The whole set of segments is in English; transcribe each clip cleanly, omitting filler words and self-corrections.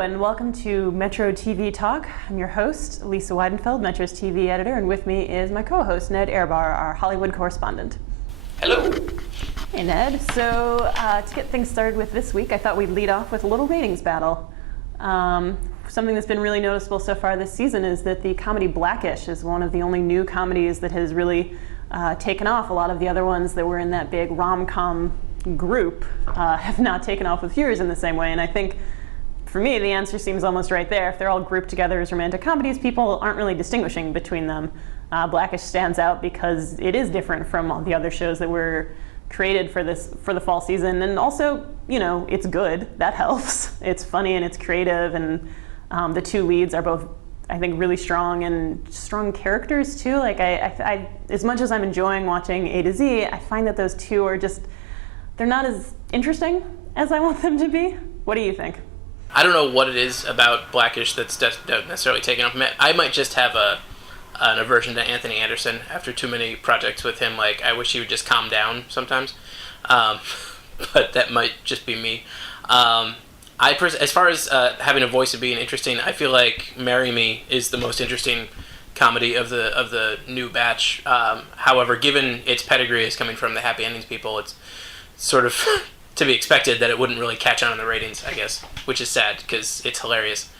And welcome to Metro TV Talk. I'm your host, Lisa Weidenfeld, Metro's TV editor, and with me is my co-host, Ned Ehrbar, our Hollywood correspondent. Hello. Hey, Ned. So to get things started with this week, I thought we'd lead off with a little ratings battle. Something that's been really noticeable so far this season is that the comedy Blackish is one of the only new comedies that has really taken off. A lot of the other ones that were in that big rom-com group have not taken off with viewers in the same way, and I think for me, the answer seems almost right there. If they're all grouped together as romantic comedies, people aren't really distinguishing between them. Blackish stands out because it is different from all the other shows that were created for the fall season, and also, you know, it's good. That helps. It's funny and it's creative, and the two leads are both, I think, really strong and strong characters too. Like I as much as I'm enjoying watching A to Z, I find that those two are just, they're not as interesting as I want them to be. What do you think? I don't know what it is about Blackish that's necessarily taken off. I might just have an aversion to Anthony Anderson after too many projects with him. Like, I wish he would just calm down sometimes. But that might just be me. As far as having a voice and being interesting, I feel like Marry Me is the most interesting comedy of the new batch. However, given its pedigree as coming from the Happy Endings people, it's sort of to be expected that it wouldn't really catch on in the ratings, I guess, which is sad because it's hilarious.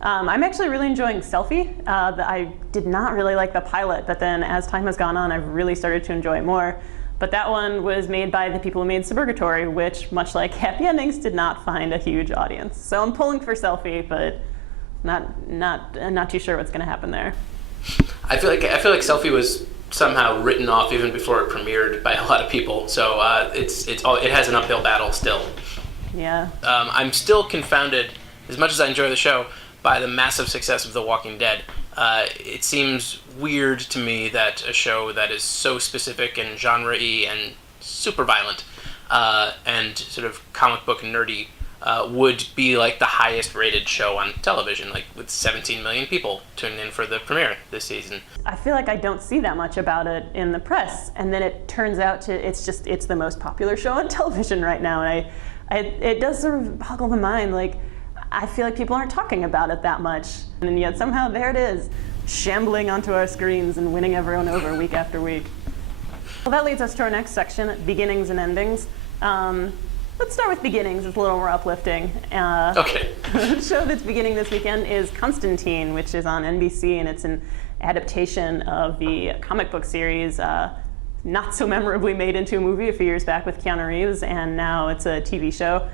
I'm actually really enjoying Selfie. I did not really like the pilot, but then as time has gone on, I've really started to enjoy it more. But that one was made by the people who made Suburgatory, which, much like Happy Endings, did not find a huge audience. So I'm pulling for Selfie, but not too sure what's going to happen there. I feel like Selfie was somehow written off even before it premiered by a lot of people. So it has an uphill battle still. Yeah. I'm still confounded, as much as I enjoy the show, by the massive success of The Walking Dead. It seems weird to me that a show that is so specific and genre-y and super violent and sort of comic book nerdy would be like the highest rated show on television, like with 17 million people tuning in for the premiere this season. I feel like I don't see that much about it in the press, and then it turns out it's the most popular show on television right now, and it does sort of boggle the mind. Like, I feel like people aren't talking about it that much, and yet somehow there it is, shambling onto our screens and winning everyone over week after week. Well, that leads us to our next section, beginnings and endings. Let's start with beginnings. It's a little more uplifting. Okay. The show that's beginning this weekend is Constantine, which is on NBC, and it's an adaptation of the comic book series, not so memorably made into a movie a few years back with Keanu Reeves, and now it's a TV show.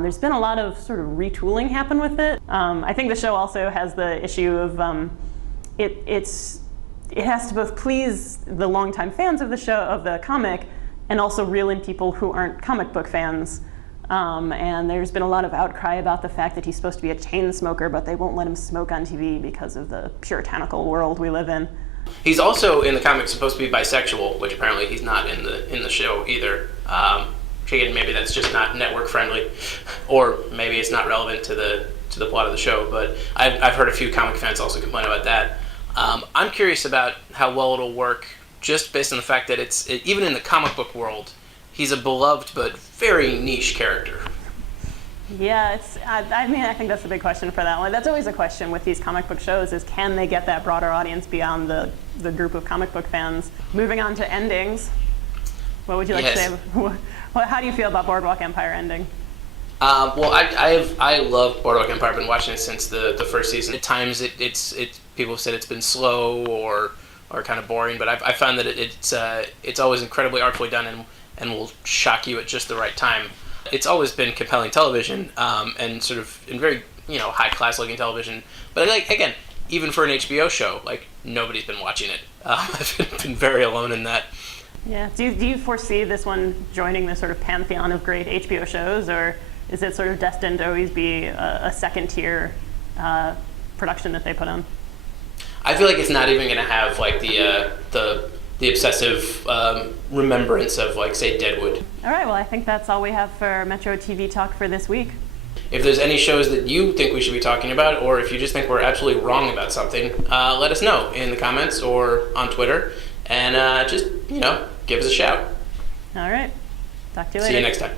There's been a lot of sort of retooling happen with it. I think the show also has the issue of it has to both please the longtime fans of the show, of the comic, and also reel in people who aren't comic book fans. And there's been a lot of outcry about the fact that he's supposed to be a chain smoker, but they won't let him smoke on TV because of the puritanical world we live in. He's also in the comics supposed to be bisexual, which apparently he's not in the show either. Again, maybe that's just not network friendly, or maybe it's not relevant to the plot of the show. But I've heard a few comic fans also complain about that. I'm curious about how well it'll work, just based on the fact that even in the comic book world, he's a beloved but very niche character. Yeah, I think that's a big question for that one. That's always a question with these comic book shows, is can they get that broader audience beyond the group of comic book fans? Moving on to endings, what would you like to say? How do you feel about Boardwalk Empire ending? Well, I love Boardwalk Empire. I've been watching it since the first season. At times, people have said it's been slow or kind of boring, but I found that it's always incredibly artfully done and will shock you at just the right time. It's always been compelling television and sort of in very high class looking television. But again, even for an HBO show, like, nobody's been watching it. I've been very alone in that. Yeah. Do you foresee this one joining the sort of pantheon of great HBO shows, or is it sort of destined to always be a second tier production that they put on? I feel like it's not even going to have like the obsessive remembrance of, like, say, Deadwood. All right. Well, I think that's all we have for Metro TV Talk for this week. If there's any shows that you think we should be talking about, or if you just think we're absolutely wrong about something, let us know in the comments or on Twitter, and just give us a shout. All right. Talk to you later. See you next time.